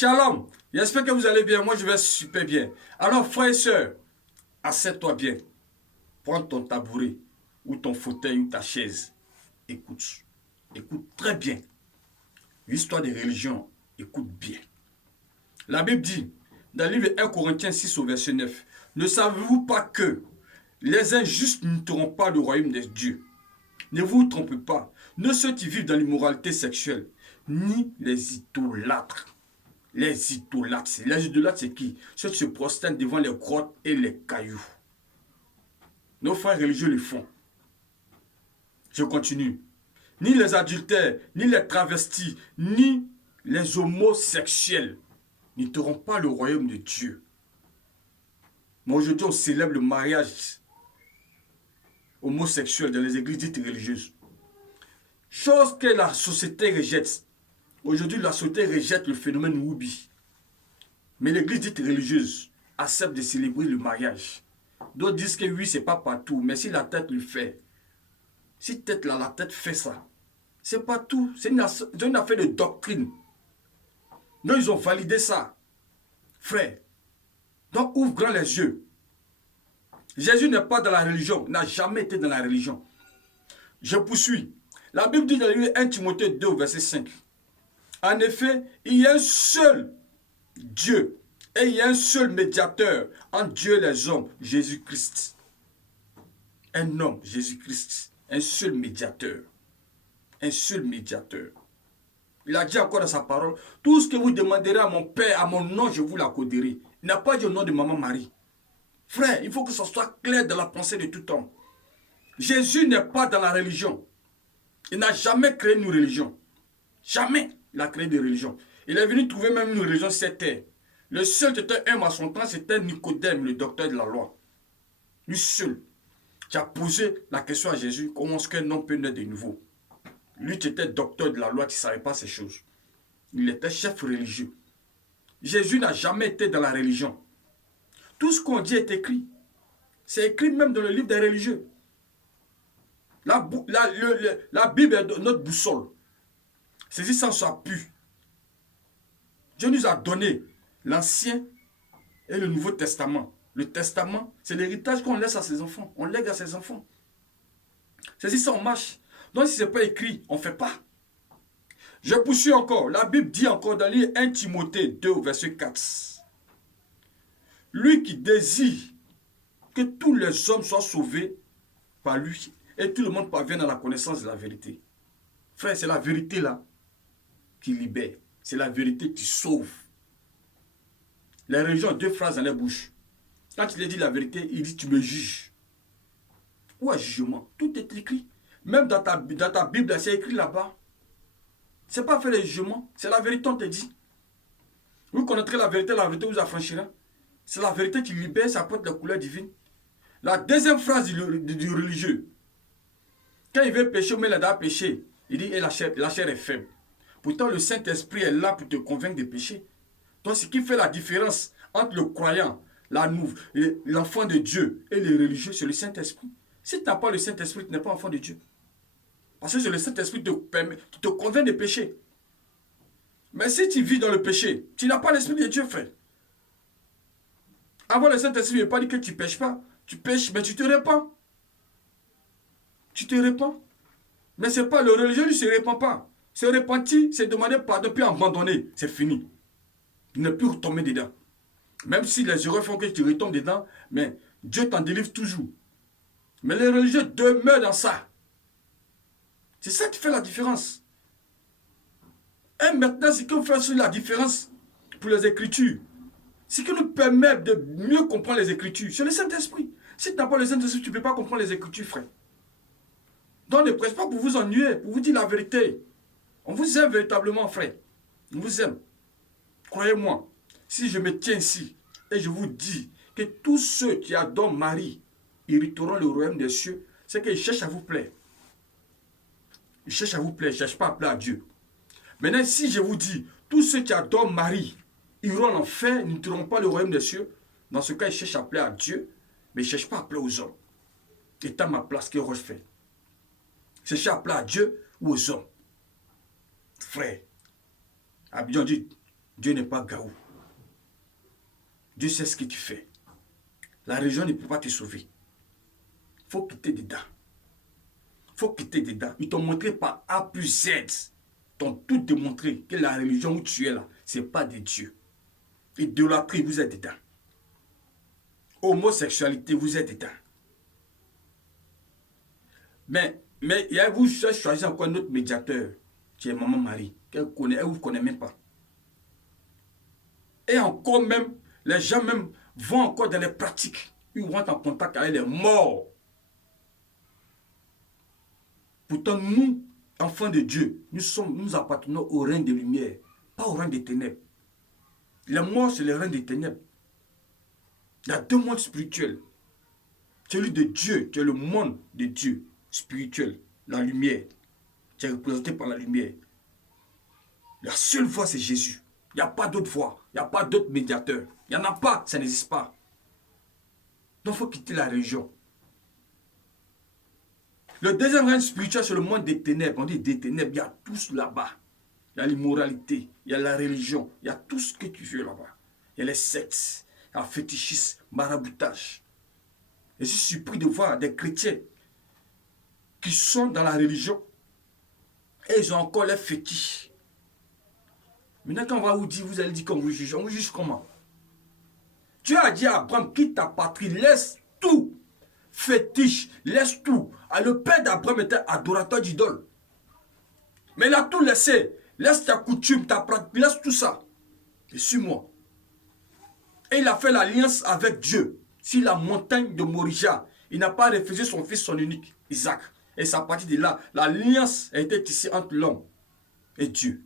Shalom, j'espère que vous allez bien, moi je vais super bien. Alors frères et sœurs, assieds-toi bien, prends ton tabouret ou ton fauteuil ou ta chaise, écoute, écoute très bien. L'histoire des religions, écoute bien. La Bible dit, dans le livre 1 Corinthiens 6 au verset 9, ne savez-vous pas que les injustes n'entreront pas le royaume des dieux? Ne vous trompez pas, ne ceux qui vivent dans l'immoralité sexuelle, ni les idolâtres. Les idolâtres, c'est qui? Ceux qui se prosternent devant les grottes et les cailloux. Nos frères religieux le font. Je continue. Ni les adultères, ni les travestis, ni les homosexuels n'entreront pas le royaume de Dieu. Mais aujourd'hui, on célèbre le mariage homosexuel dans les églises dites religieuses. Chose que la société rejette. Aujourd'hui, la société rejette le phénomène Woubi. Mais l'église dite religieuse accepte de célébrer le mariage. D'autres disent que oui, c'est pas partout. Mais si la tête le fait, si la tête fait ça, c'est pas tout. C'est une affaire de doctrine. Donc, ils ont validé ça. Frère, donc ouvre grand les yeux. Jésus n'est pas dans la religion, n'a jamais été dans la religion. Je poursuis. La Bible dit dans le livre 1 Timothée 2, verset 5. En effet, il y a un seul Dieu et il y a un seul médiateur entre Dieu et les hommes, Jésus-Christ. Un homme, Jésus-Christ. Un seul médiateur. Un seul médiateur. Il a dit encore dans sa parole, tout ce que vous demanderez à mon Père, à mon nom, je vous l'accorderai. Il n'a pas dit au nom de Maman Marie. Frère, il faut que ça soit clair dans la pensée de tout homme. Jésus n'est pas dans la religion. Il n'a jamais créé une religion. Jamais il a créé de religion. Il est venu trouver même une religion sur terre. Le seul qui était homme à son temps, c'était Nicodème, le docteur de la loi. Lui seul qui a posé la question à Jésus, comment est-ce qu'un homme peut naître de nouveau? Lui qui était docteur de la loi, qui ne savait pas ces choses. Il était chef religieux. Jésus n'a jamais été dans la religion. Tout ce qu'on dit est écrit. C'est écrit même dans le livre des religieux. La Bible est notre boussole. Ceci sans soit pu. Dieu nous a donné l'Ancien et le Nouveau Testament. Le Testament, c'est l'héritage qu'on laisse à ses enfants. On lègue à ses enfants. Ceci, ça, on marche. Donc, si ce n'est pas écrit, on ne fait pas. Je poursuis encore. La Bible dit encore dans le livre 1 Timothée 2, verset 4. Lui qui désire que tous les hommes soient sauvés par lui et tout le monde parvienne à la connaissance de la vérité. Frère, c'est la vérité là qui libère. C'est la vérité qui sauve. Les religions ont deux phrases dans les bouches. Quand il dit la vérité, il dit tu me juges. Où est jugement? Tout est écrit. Même dans ta Bible, c'est écrit là-bas. Ce n'est pas faire le jugement, c'est la vérité, on te dit. Vous connaîtrez la vérité vous affranchira. C'est la vérité qui libère, ça porte la couleur divine. La deuxième phrase du religieux, quand il veut pécher, mais il a péché, il dit et la chair est faible. Pourtant, le Saint-Esprit est là pour te convaincre de pécher. Donc, ce qui fait la différence entre le croyant, l'enfant de Dieu et les religieux, c'est le Saint-Esprit. Si tu n'as pas le Saint-Esprit, tu n'es pas enfant de Dieu. Parce que c'est le Saint-Esprit qui te convainc de pécher. Mais si tu vis dans le péché, tu n'as pas l'Esprit de Dieu, frère. Avant le Saint-Esprit, il ne veut pas dire que tu ne pêches pas. Tu pêches, mais tu te répands. Tu te répands. Mais c'est pas le religieux, lui, ne se répand pas. Se repentir, c'est demander pardon, puis abandonner. C'est fini. Il ne peut plus retomber dedans. Même si les erreurs font que tu retombes dedans, mais Dieu t'en délivre toujours. Mais les religieux demeurent dans ça. C'est ça qui fait la différence. Et maintenant, ce qu'on fait sur la différence pour les Écritures, ce qui nous permet de mieux comprendre les Écritures, c'est le Saint-Esprit. Si tu n'as pas le Saint-Esprit, tu ne peux pas comprendre les Écritures, frère. Donc ne presse pas pour vous ennuyer, pour vous dire la vérité. On vous aime véritablement, frère. On vous aime. Croyez-moi, si je me tiens ici et je vous dis que tous ceux qui adorent Marie hériteront le royaume des cieux, c'est qu'ils cherchent à vous plaire. Ils cherchent à vous plaire, ils ne cherchent pas à plaire à Dieu. Maintenant, si je vous dis, tous ceux qui adorent Marie iront en enfer, n'entreront pas le royaume des cieux, dans ce cas, ils cherchent à plaire à Dieu, mais ils ne cherchent pas à plaire aux hommes. Et à ma place, qu'est-ce que je fais? Chercher à plaire à Dieu ou aux hommes. Frère, Abidjan dit, Dieu n'est pas gaou. Dieu sait ce que tu fais. La religion ne peut pas te sauver. Il faut quitter dedans. Il faut quitter dedans. Ils t'ont montré par A plus Z. Ils t'ont tout démontré que la religion où tu es là, ce n'est pas de Dieu. Idolâtrie, vous êtes dedans. Homosexualité, vous êtes dedans. Mais vous choisissez encore un autre médiateur, qui est Maman Marie, qu'elle connaît, elle ne vous connaît même pas. Et encore même, les gens même vont encore dans les pratiques. Ils vont en contact avec les morts. Pourtant, nous, enfants de Dieu, nous appartenons au règne des lumières, pas au règne des ténèbres. Les morts, c'est le règne des ténèbres. Il y a deux mondes spirituels. Celui de Dieu, qui est le monde de Dieu spirituel, la lumière, qui est représenté par la lumière. La seule voie, c'est Jésus. Il n'y a pas d'autre voie. Il n'y a pas d'autre médiateur. Il n'y en a pas, ça n'existe pas. Donc, il faut quitter la religion. Le deuxième règne spirituel, c'est le monde des ténèbres. On dit des ténèbres, il y a tout là-bas. Il y a l'immoralité, il y a la religion, il y a tout ce que tu veux là-bas. Il y a les sectes, il y a le fétichisme, maraboutage. Et je suis surpris de voir des chrétiens qui sont dans la religion et ils ont encore les fétiches. Maintenant, quand on va vous dire, vous allez dire qu'on vous juge. On vous juge comment? Dieu a dit à Abraham, quitte ta patrie, laisse tout. Fétiche, laisse tout. Ah, le père d'Abraham était adorateur d'idoles. Mais il a tout laissé. Laisse ta coutume, ta pratique, laisse tout ça. Et suis-moi. Et il a fait l'alliance avec Dieu. Sur la montagne de Morija, il n'a pas refusé son fils, son unique, Isaac. Et c'est à partir de là, l'alliance a été tissée entre l'homme et Dieu.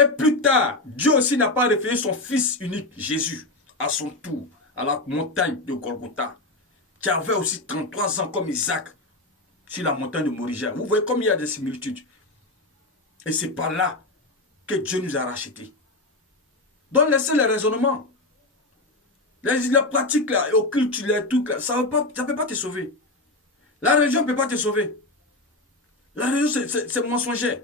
Et plus tard, Dieu aussi n'a pas refusé son fils unique, Jésus, à son tour, à la montagne de Golgotha, qui avait aussi 33 ans comme Isaac, sur la montagne de Morija. Vous voyez comme il y a des similitudes. Et c'est par là que Dieu nous a rachetés. Donc laissez les raisonnements. La pratique, là, occulte, les trucs, là, ça ne peut pas te sauver. La religion ne peut pas te sauver. La religion, c'est mensonger.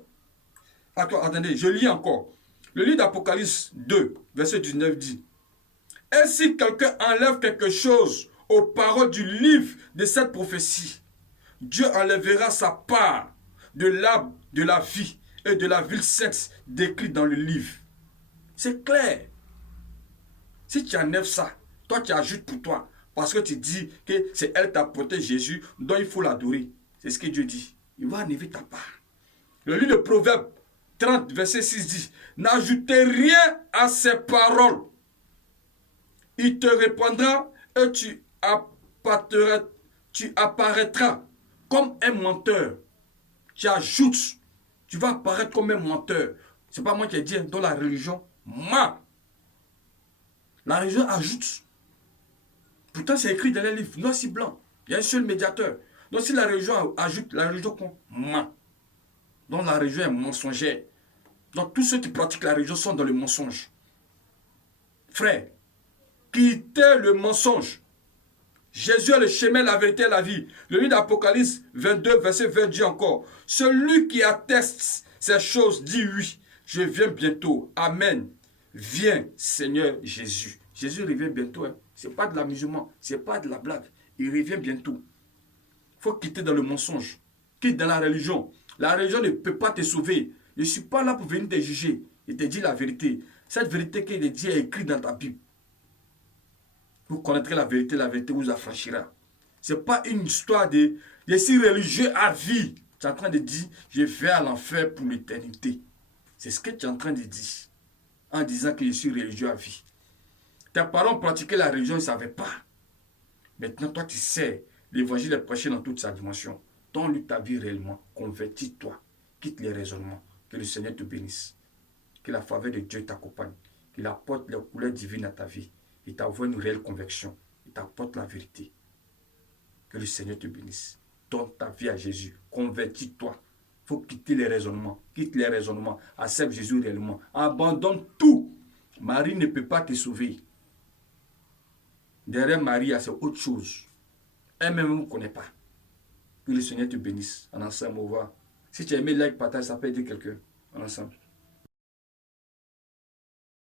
Attendez, je lis encore. Le livre d'Apocalypse 2, verset 19 dit: et si quelqu'un enlève quelque chose aux paroles du livre de cette prophétie, Dieu enlèvera sa part de l'arbre de la vie et de la ville sainte décrite dans le livre. C'est clair. Si tu enlèves ça, toi tu ajoutes pour toi, parce que tu dis que c'est elle t'a porté Jésus, donc il faut l'adorer. C'est ce que Dieu dit. Il va enlever ta part. Le livre de Proverbes 30, verset 6 dit: n'ajoutez rien à ces paroles. Il te répondra et tu apparaîtras comme un menteur. Tu ajoutes, tu vas apparaître comme un menteur. Ce n'est pas moi qui ai dit dans la religion. La religion ajoute. Pourtant, c'est écrit dans les livres, noir sur blanc. Il y a un seul médiateur. Donc, si la religion ajoute, la religion compte. Donc, la religion est mensongère. Donc, tous ceux qui pratiquent la religion sont dans le mensonge. Frère, quittez le mensonge. Jésus est le chemin, la vérité et la vie. Le livre d'Apocalypse 22, verset 20 dit encore: celui qui atteste ces choses dit oui, je viens bientôt. Amen. Viens, Seigneur Jésus. Jésus revient bientôt. Hein. Ce n'est pas de l'amusement, ce n'est pas de la blague. Il revient bientôt. Il faut quitter dans le mensonge. Quitte dans la religion. La religion ne peut pas te sauver. Je ne suis pas là pour venir te juger. Je te dis la vérité. Cette vérité qui est dit est écrite dans ta Bible. Vous connaîtrez la vérité vous affranchira. Ce n'est pas une histoire de je suis religieux à vie. Tu es en train de dire, je vais à l'enfer pour l'éternité. C'est ce que tu es en train de dire. En disant que je suis religieux à vie. Tes parents pratiquaient la religion, ils ne savaient pas. Maintenant, toi, tu sais, l'évangile est prêché dans toute sa dimension. Donne-lui ta vie réellement. Convertis-toi. Quitte les raisonnements. Que le Seigneur te bénisse. Que la faveur de Dieu t'accompagne. Qu'il apporte les couleurs divines à ta vie. Il t'envoie une réelle conviction. Il t'apporte la vérité. Que le Seigneur te bénisse. Donne ta vie à Jésus. Convertis-toi. Il faut quitter les raisonnements. Quitte les raisonnements. Accepte Jésus réellement. Abandonne tout. Marie ne peut pas te sauver. Derrière Marie, c'est autre chose. Elle-même ne connaît pas. Que le Seigneur te bénisse. En ensemble, au revoir. Si tu as aimé, like, partage, ça peut aider quelqu'un. En ensemble.